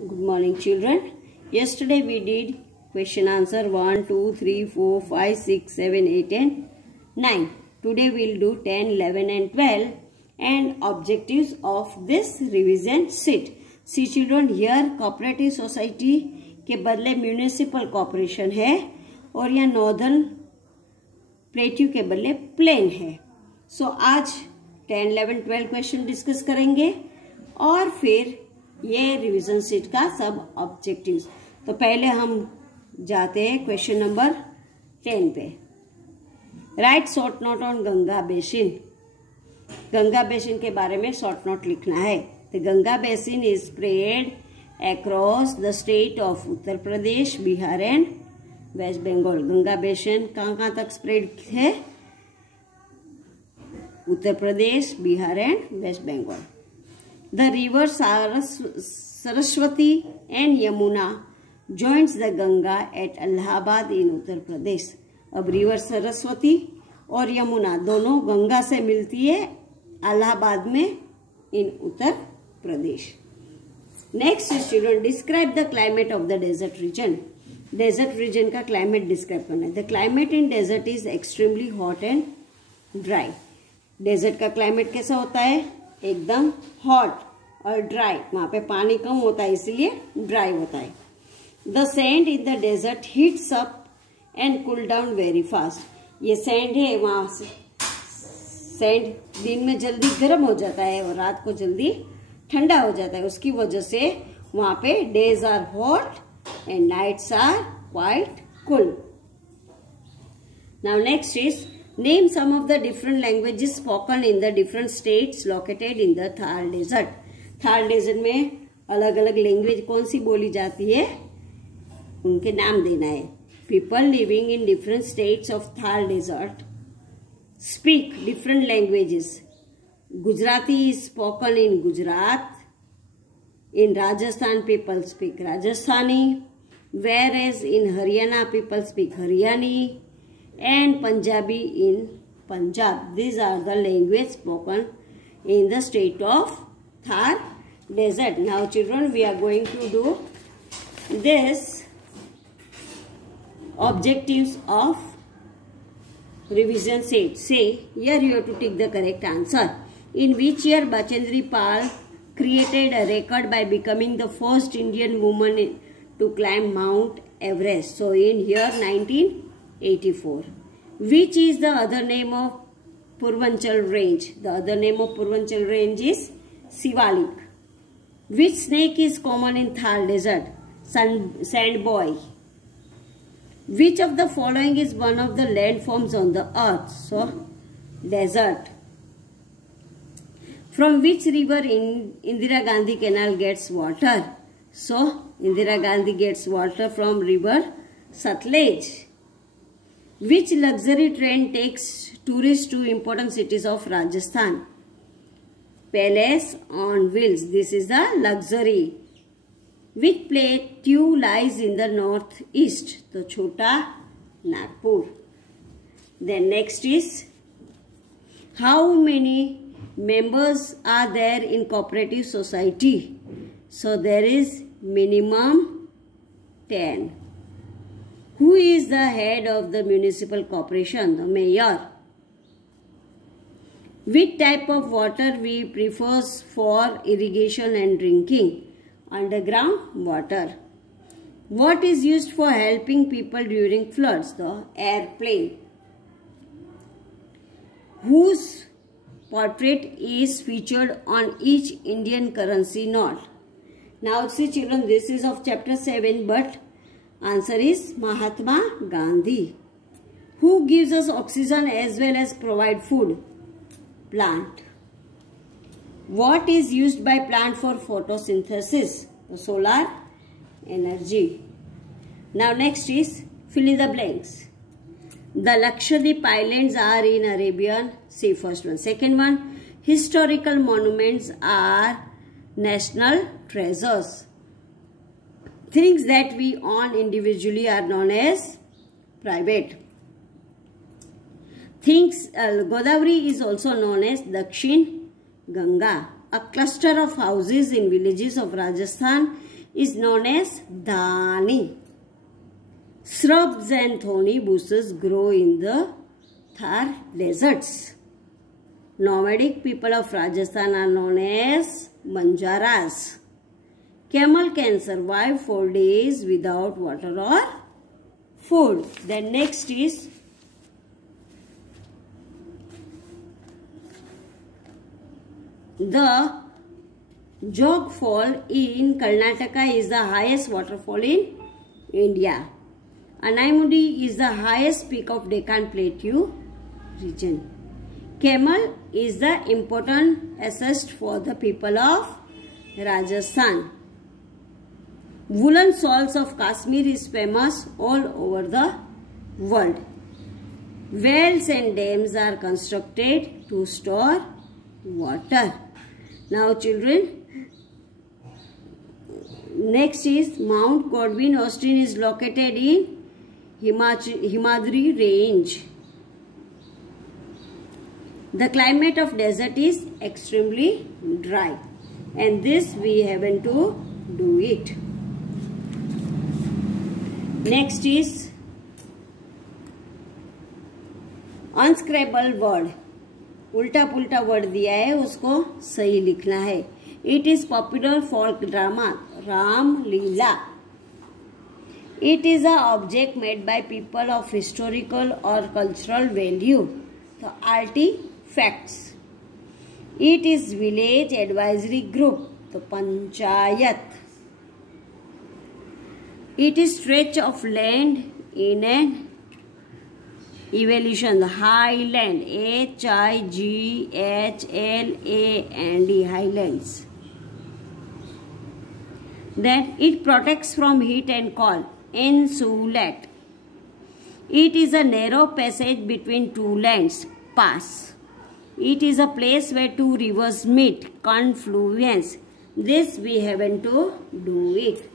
Good morning, children. Yesterday we did question answer 1, 2, 3, 4, 5, 6, 7, 8 and 9. Today we will do 10, 11 and 12 and objectives of this revision sheet. See children, here cooperative society के बदले municipal corporation है और यहाँ northern plateau के बदले plane है. सो आज 10, 11, 12 question discuss करेंगे और फिर ये रिवीजन शीट का सब ऑब्जेक्टिव्स. तो पहले हम जाते हैं क्वेश्चन नंबर 10 पे. Write short note on Ganga basin. Ganga basin के बारे में शॉर्ट नोट लिखना है. The Ganga basin is spread across the state of Uttar Pradesh, Bihar and West Bengal. Ganga basin कहाँ तक स्प्रेड है? Uttar Pradesh, Bihar and West Bengal. The river Saraswati and Yamuna joins the Ganga at Allahabad in Uttar Pradesh. अब river Saraswati और यमुना दोनों गंगा से मिलती है इलाहाबाद में in Uttar Pradesh. Next student, describe the climate of the desert region. Desert region का क्लाइमेट डिस्क्राइब करना है. The climate in desert is extremely hot and dry. Desert का क्लाइमेट कैसा होता है? एकदम हॉट और ड्राई. वहां पे पानी कम होता है इसलिए ड्राई होता है. The sand in the desert heats up and cool down very fast. ये सैंड है, वहां से सैंड दिन में जल्दी गर्म हो जाता है और रात को जल्दी ठंडा हो जाता है. उसकी वजह से वहां पे days are hot and nights are quite cool. Now next is Name some of the different languages spoken in the different states located in the Thar Desert. Thar Desert में अलग अलग लैंग्वेज कौन सी बोली जाती है उनके नाम देना है. People living in different states of Thar Desert speak different languages. Gujarati is spoken in Gujarat. In Rajasthan people speak Rajasthani, whereas in Haryana people speak Haryani. And Punjabi in Punjab. These are the languages spoken in the state of Thar Desert. Now children, we are going to do this objectives of revision sheet. Say, here you have to take the correct answer. In which year Bachendri Pal created a record by becoming the first Indian woman to climb Mount Everest? So in year 1984. Which is the other name of Purvanchal range? The other name of Purvanchal range is Sivalik. Which snake is common in Thar Desert? Sand boy. Which of the following is one of the landforms on the earth? So, desert. From which river Indira Gandhi Canal gets water? So, Indira Gandhi gets water from river Satluj. Which luxury train takes tourists to important cities of Rajasthan? Palace on wheels. This is the luxury. Which plateau lies in the northeast? So Chota Nagpur. Then next is, how many members are there in cooperative society? So there is minimum 10. Who is the head of the municipal corporation? The mayor. Which type of water we prefer for irrigation and drinking? Underground water. What is used for helping people during floods? The airplane. Whose portrait is featured on each Indian currency note? Now see children, this is of chapter 7, but answer is Mahatma Gandhi. Who gives us oxygen as well as provide food? Plant. What is used by plant for photosynthesis? The solar energy. Now next is fill in the blanks. The Lakshadweep Islands are in Arabian Sea. First one. Second one, historical monuments are national treasures. Things that we own individually are known as private. Godavari is also known as Dakshin Ganga. A cluster of houses in villages of Rajasthan is known as dhani. Shrubs and thorny bushes grow in the Thar deserts. Nomadic people of Rajasthan are known as Banjaras. Camel can survive 4 days without water or food. Then next is the Jog Fall in Karnataka is the highest waterfall in India. Anaimudi is the highest peak of Deccan Plateau region. Camel is the important asset for the people of Rajasthan. Woolen shawls of Kashmir is famous all over the world. Wells and dams are constructed to store water. Now children, next is Mount Godwin Austen is located in Himadri range. The climate of desert is extremely dry, and this we haven't to do it. Next is unscribbled word. उल्टा पुल्टा word दिया है, उसको सही लिखना है. It is popular folk drama Ram Leela. It is a object made by people of historical or cultural value. The artifacts. It is village advisory group. The Panchayat. It is stretch of land in an evolution. The highland. H-I-G-H-L-A-N-D. Highlands. Then it protects from heat and cold. Insulate. It is a narrow passage between two lands. Pass. It is a place where two rivers meet. Confluence. This we haven't to do it.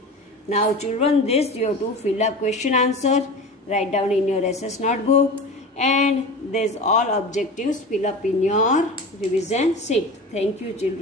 Now children, this you have to fill up question answer. Write down in your SS notebook, and there's all objectives fill up in your revision sheet. Thank you children.